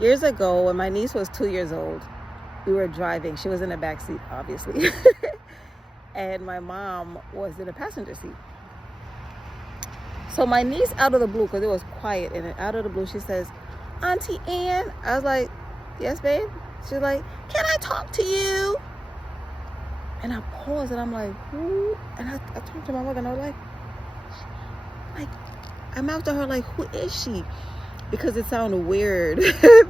Years ago, when my niece was 2 years old, we were driving. She was in the back seat, obviously. And my mom was in the passenger seat. So my niece, out of the blue, because it was quiet, and then out of the blue, she says, Auntie Ann. I was like, yes, babe. She's like, can I talk to you? And I paused, and I'm like, who? And I talked to my mother, and I was like, I'm after her, like, who is she? Because it sounded weird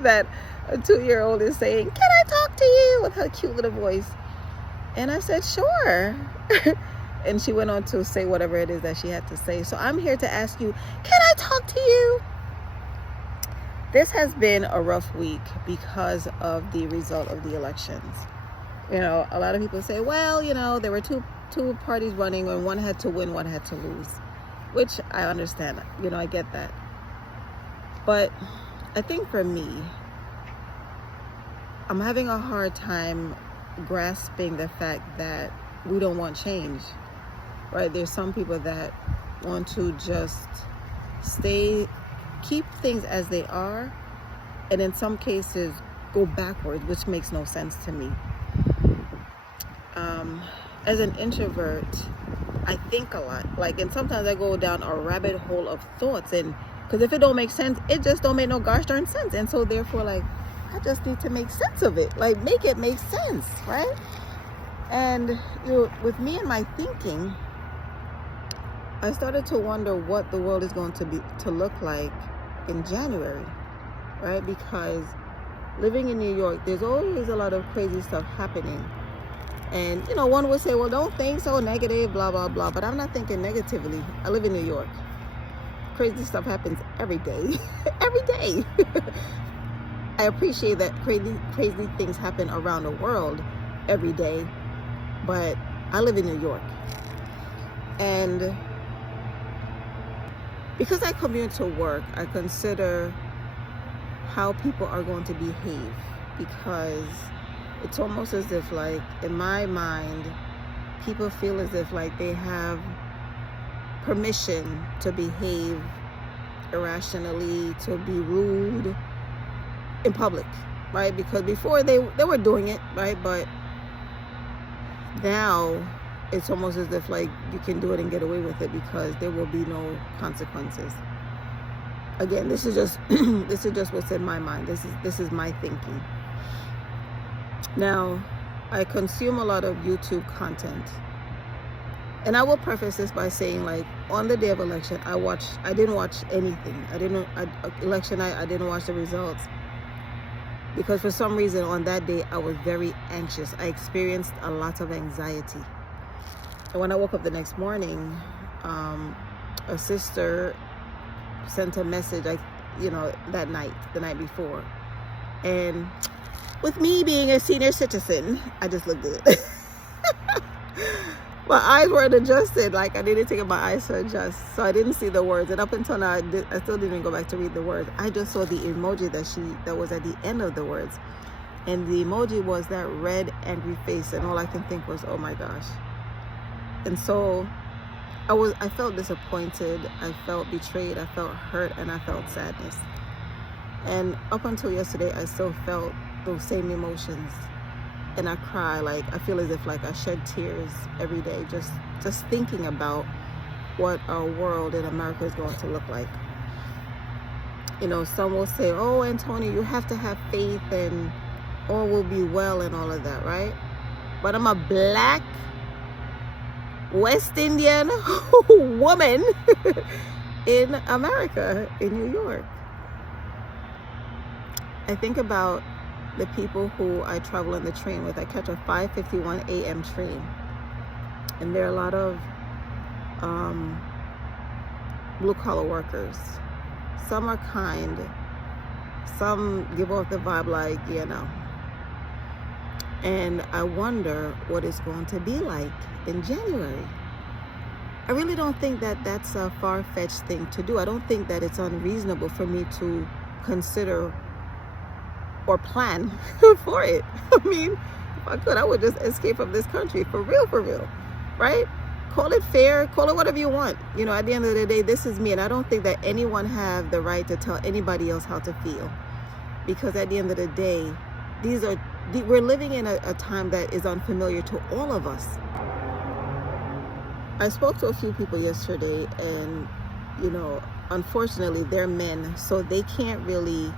that a 2-year-old is saying, can I talk to you? With her cute little voice. And I said, sure. And she went on to say whatever it is that she had to say. So I'm here to ask you, can I talk to you? This has been a rough week because of the result of the elections. You know, a lot of people say, well, you know, there were two parties running, and one had to win, one had to lose, which I understand. You know, I get that. But I think for me, I'm having a hard time grasping the fact that we don't want change, right? There's some people that want to just keep things as they are, and in some cases go backwards, which makes no sense to me. As an introvert, I think a lot, and sometimes I go down a rabbit hole of thoughts, and because if it don't make sense, it just don't make no gosh darn sense. And so therefore, I just need to make sense of it, make it make sense, right? And with me and my thinking, I started to wonder what the world is going to look like in January, right? Because living in New York, there's always a lot of crazy stuff happening. And, you know, one would say, well, don't think so negative, blah, blah, blah. But I'm not thinking negatively. I live in New York. Crazy stuff happens every day. Every day. I appreciate that crazy things happen around the world every day. But I live in New York. And because I commute to work, I consider how people are going to behave, because it's almost as if, in my mind, people feel as if they have permission to behave irrationally, to be rude in public, right? Because before they were doing it, right? But now it's almost as if you can do it and get away with it because there will be no consequences. Again, this is just what's in my mind. This is my thinking. Now, I consume a lot of YouTube content, and I will preface this by saying, on the day of election, I didn't watch anything. Election night, I didn't watch the results, because for some reason on that day I was very anxious. I experienced a lot of anxiety. And when I woke up the next morning, a sister sent a message, that night, the night before. And with me being a senior citizen, I just looked good. My eyes weren't adjusted. I needed to get my eyes to adjust. So I didn't see the words. And up until now, I still didn't go back to read the words. I just saw the emoji that was at the end of the words. And the emoji was that red, angry face. And all I can think was, oh my gosh. And so I felt disappointed. I felt betrayed. I felt hurt. And I felt sadness. And up until yesterday, I still felt those same emotions. And I cry, I feel as if I shed tears every day just thinking about what our world in America is going to look like. You know, some will say, oh, Antonia, you have to have faith and all will be well and all of that, right? But I'm a Black West Indian woman in America, in New York. I think about the people who I travel in the train with. I catch a 5:51 a.m. train, and there are a lot of blue-collar workers. Some are kind, some give off the vibe and I wonder what it's going to be like in January. I really don't think that that's a far-fetched thing to do. I don't think that it's unreasonable for me to consider or plan for it. I mean, if I could, I would just escape from this country, for real, right? Call it fair, call it whatever you want. You know, at the end of the day, this is me, and I don't think that anyone have the right to tell anybody else how to feel. because at the end of the day, we're living in a time that is unfamiliar to all of us. I spoke to a few people yesterday, and unfortunately they're men, so they can't really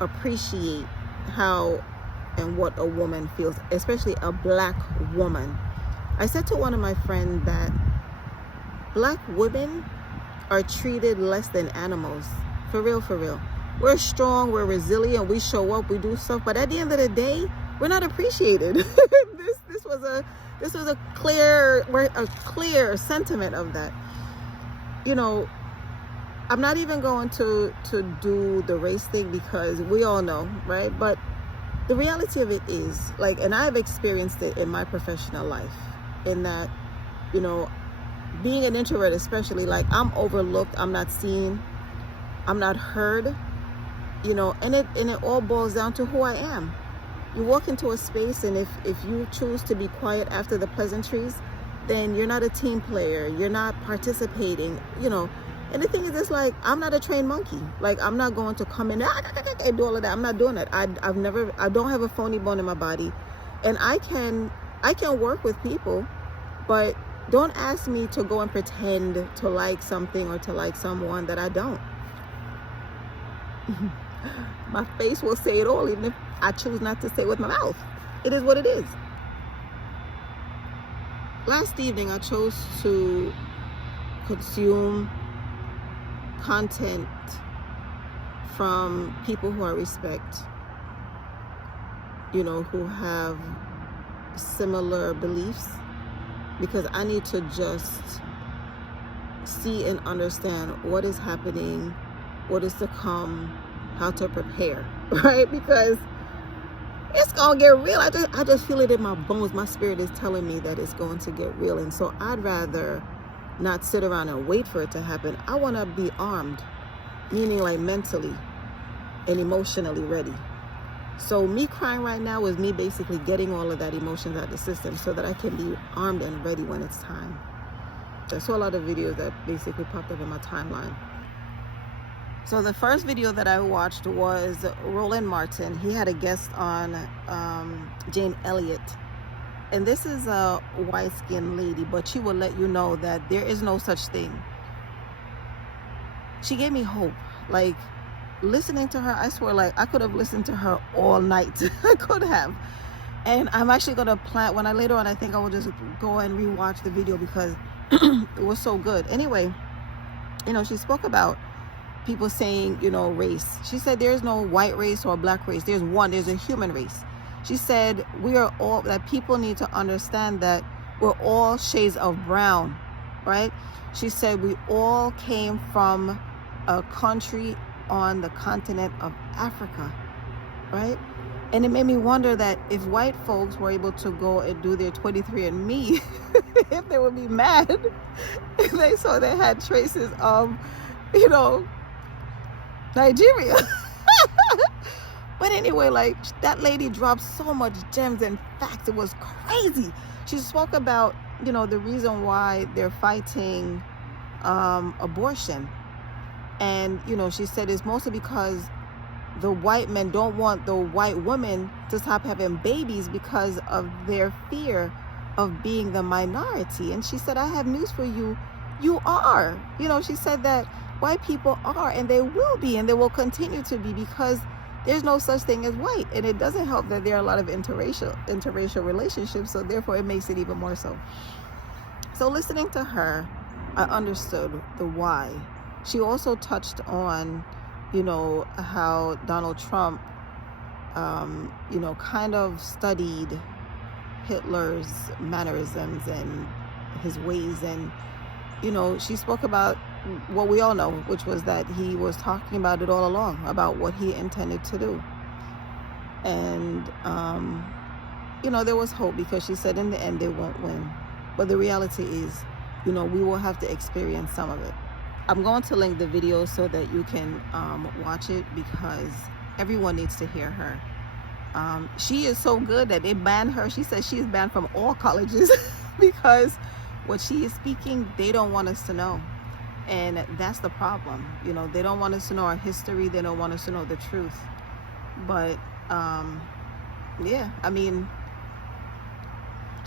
appreciate how and what a woman feels, especially a black woman. I said to one of my friends that black women are treated less than animals. For real, for real. We're strong, we're resilient, we show up, we do stuff, but at the end of the day, we're not appreciated. This was a clear sentiment of that. I'm not even going to do the race thing, because we all know, right? But the reality of it is, like, and I've experienced it in my professional life, in that, being an introvert especially, like, I'm overlooked, I'm not seen, I'm not heard, and it all boils down to who I am. You walk into a space, and if you choose to be quiet after the pleasantries, then you're not a team player, you're not participating, And the thing is, it's like, I'm not a trained monkey. Like, I'm not going to come in and do all of that. I'm not doing that. I don't have a phony bone in my body. And I can work with people, but don't ask me to go and pretend to like something or to like someone that I don't. My face will say it all, even if I choose not to say it with my mouth. It is what it is. Last evening, I chose to consume content from people who I respect, who have similar beliefs, because I need to just see and understand what is happening, what is to come, how to prepare, right? Because it's gonna get real. I just feel it in my bones. My spirit is telling me that it's going to get real. And so I'd rather not sit around and wait for it to happen. I want to be armed, meaning like mentally and emotionally ready. So me crying right now is me basically getting all of that emotions out of the system so that I can be armed and ready when it's time. I saw a lot of videos that basically popped up in my timeline. So the first video that I watched was Roland Martin. He had a guest on Jane Elliott. And this is a white-skinned lady, but she will let you know that there is no such thing. She gave me hope. Like, listening to her, I swear, like, I could have listened to her all night. I could have. And I'm actually going to plan, later on, I think I will just go and rewatch the video, because it was so good. Anyway, she spoke about people saying, race. She said there's no white race or black race. There's a human race. She said that people need to understand that we're all shades of brown, right? She said we all came from a country on the continent of Africa, right? And it made me wonder that if white folks were able to go and do their 23andMe, if they would be mad if they saw they had traces of, Nigeria. But anyway, like, that lady dropped so much gems and facts. It was crazy. She spoke about, the reason why they're fighting abortion. And, she said it's mostly because the white men don't want the white women to stop having babies because of their fear of being the minority. And she said, I have news for you. You are. She said that white people are, and they will be, and they will continue to be, because there's no such thing as white. And it doesn't help that there are a lot of interracial relationships, so therefore it makes it even more so. So listening to her, I understood the why. She also touched on, how Donald Trump, kind of studied Hitler's mannerisms and his ways. And, she spoke about what we all know, which was that he was talking about it all along, about what he intended to do. And, there was hope, because she said in the end they won't win. But the reality is, we will have to experience some of it. I'm going to link the video so that you can watch it, because everyone needs to hear her. She is so good that they banned her. She says she's banned from all colleges because what she is speaking, they don't want us to know. And that's the problem. You know, they don't want us to know our history. They don't want us to know the truth. But yeah, I mean,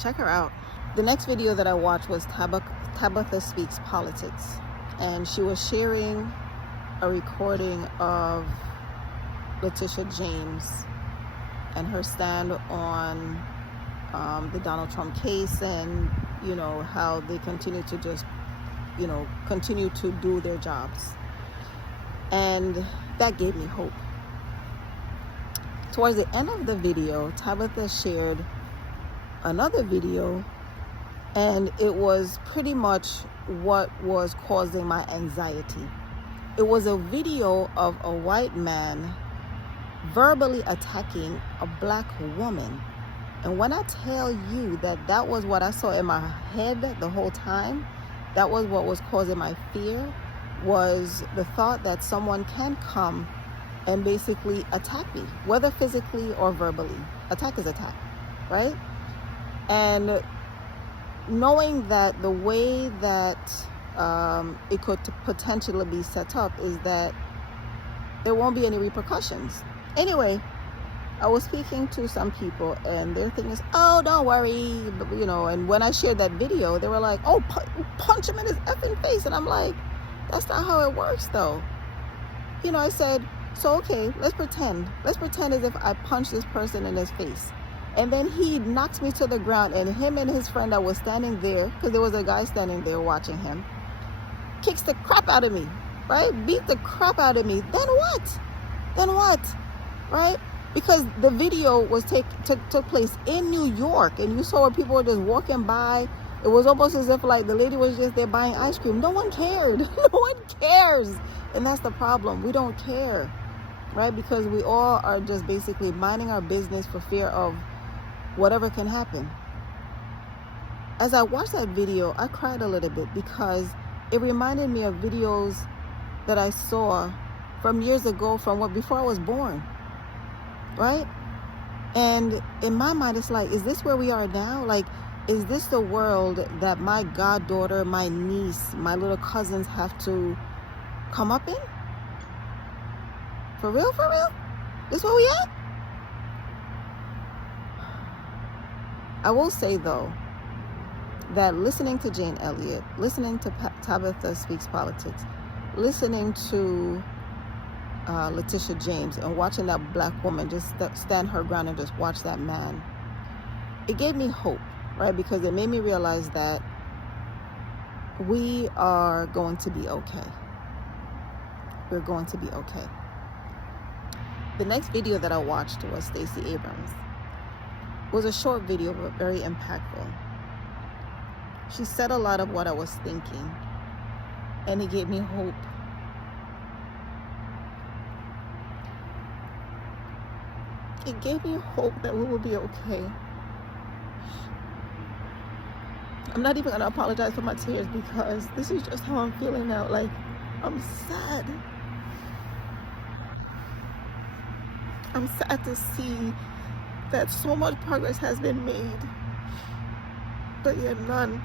check her out. The next video that I watched was Tabitha Speaks Politics, and she was sharing a recording of Letitia James and her stand on the Donald Trump case, and you know how they continue to just continue to do their jobs. And that gave me hope. Towards the end of the video, Tabitha shared another video, and it was pretty much what was causing my anxiety. It was a video of a white man verbally attacking a black woman. And when I tell you that that was what I saw in my head the whole time, that was what was causing my fear, was the thought that someone can come and basically attack me, whether physically or verbally. Attack is attack, right? And knowing that the way that it could potentially be set up is that there won't be any repercussions. Anyway, I was speaking to some people, and their thing is, oh, don't worry, you know. And when I shared that video, they were like, oh, punch him in his effing face. And I'm like, that's not how it works, though. You know, I said, so okay, let's pretend as if I punch this person in his face, and then he knocks me to the ground, and him and his friend that was standing there, because there was a guy standing there watching him, kicks the crap out of me, right? Beat the crap out of me. Then what? Right? Because the video was took place in New York, and you saw where people were just walking by. It was almost as if like the lady was just there buying ice cream. No one cared. No one cares. And that's the problem. We don't care, right? Because we all are just basically minding our business for fear of whatever can happen. As I watched that video, I cried a little bit because it reminded me of videos that I saw from years ago, before I was born, right? And in my mind, it's like, is this where we are now? Like, is this the world that my goddaughter, my niece, my little cousins have to come up in? For real? This where we at? I will say, though, that listening to Jane Elliott, listening to Tabitha Speaks Politics, listening to Letitia James, and watching that black woman just stand her ground and just watch that man, it gave me hope, right? Because it made me realize that we are going to be okay. We're going to be okay. The next video that I watched was Stacey Abrams. It was a short video, but very impactful. She said a lot of what I was thinking, and it gave me hope. It gave me hope that we will be okay. I'm not even gonna apologize for my tears, because this is just how I'm feeling now. Like, I'm sad. I'm sad to see that so much progress has been made, but yet none.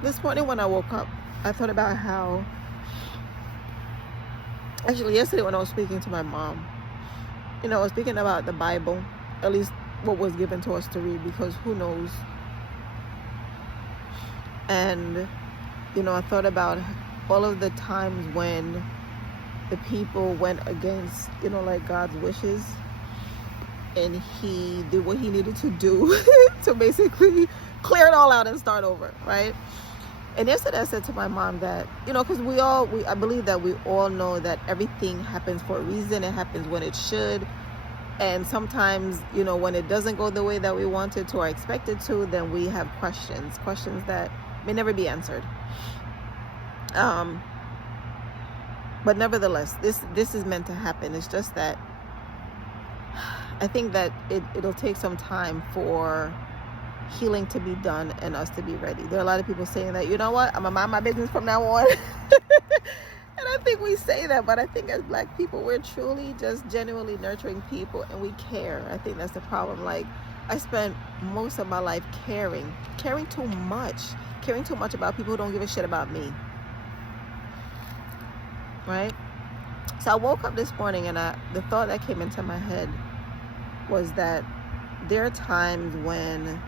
This morning when I woke up, I thought about how, actually yesterday when I was speaking to my mom, you know, I was speaking about the Bible, at least what was given to us to read, because who knows. And, you know, I thought about all of the times when the people went against, you know, like God's wishes, and he did what he needed to do to basically clear it all out and start over, right? And yesterday I said to my mom that, you know, because I believe that we all know that everything happens for a reason. It happens when it should. And sometimes, you know, when it doesn't go the way that we want it to or expected to, then we have questions that may never be answered. But nevertheless, this is meant to happen. It's just that I think that it'll take some time for healing to be done and us to be ready. There are a lot of people saying that, you know what, I'm gonna mind my business from now on. And I think we say that, but I think as Black people, we're truly just genuinely nurturing people, and we care. I think that's the problem. Like, I spent most of my life caring too much. caring too much about people who don't give a shit about me, right? So I woke up this morning and the thought that came into my head was that there are times when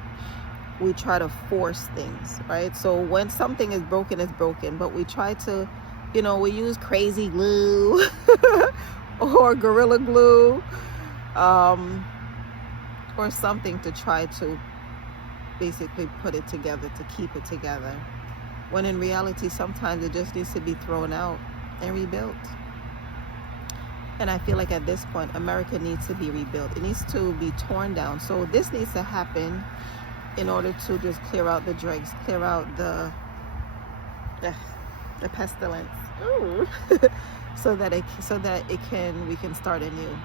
we try to force things, right? So when something is broken, it's broken, but we try to, we use crazy glue or Gorilla Glue, or something to try to basically put it together, to keep it together, when in reality sometimes it just needs to be thrown out and rebuilt. And I feel like at this point America needs to be rebuilt. It needs to be torn down. So this needs to happen in order to just clear out the dregs, clear out the pestilence. Ooh. so that we can start anew.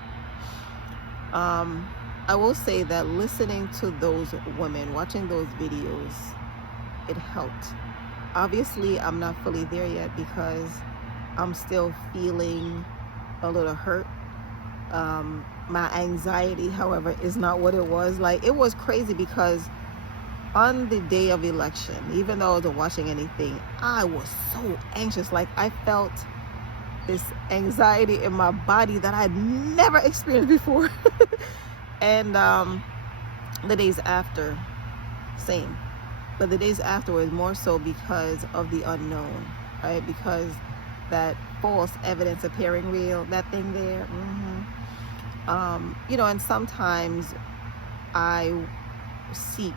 I will say that listening to those women, watching those videos, it helped. Obviously, I'm not fully there yet because I'm still feeling a little hurt. My anxiety, however, is not what it was. Like, it was crazy because on the day of election, even though I wasn't watching anything, I was so anxious. Like, I felt this anxiety in my body that I'd never experienced before. And the days after, same. But the days afterwards, more so because of the unknown, right? Because that false evidence appearing real, that thing there. And sometimes I seek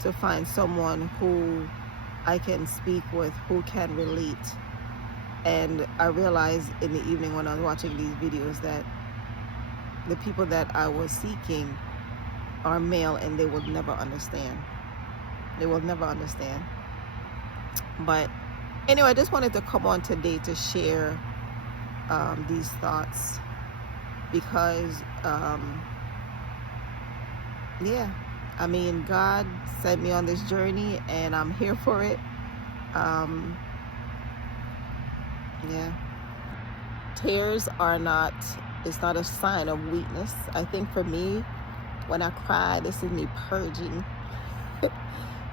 to find someone who I can speak with, who can relate. And I realized in the evening when I was watching these videos that the people that I was seeking are male, and they will never understand. They will never understand. But anyway, I just wanted to come on today to share these thoughts because, God sent me on this journey and I'm here for it. Tears are not, it's not a sign of weakness. I think for me, when I cry, this is me purging.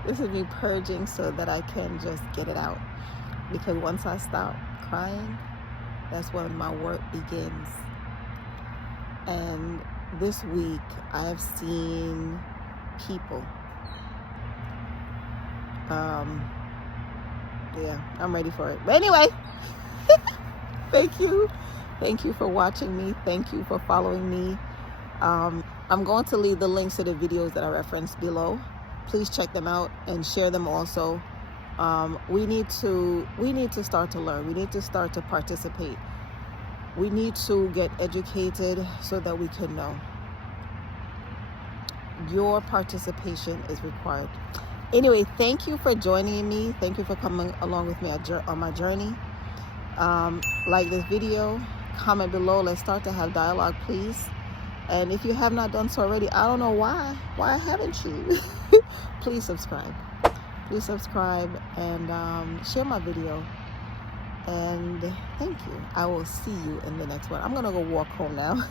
This is me purging so that I can just get it out. Because once I stop crying, that's when my work begins. And this week, I have seen people. I'm ready for it. But anyway, thank you. Thank you for watching me. Thank you for following me. I'm going to leave the links to the videos that I referenced below. Please check them out and share them also. We need to start to learn. We need to start to participate. We need to get educated so that we can know. Your participation is required. Anyway, thank you for joining me. Thank you for coming along with me on my journey. Like this video, comment below. Let's start to have dialogue, please. And if you have not done so already, I don't know why haven't you? Please subscribe. Please subscribe and share my video. And thank you. I will see you in the next one. I'm gonna go walk home now.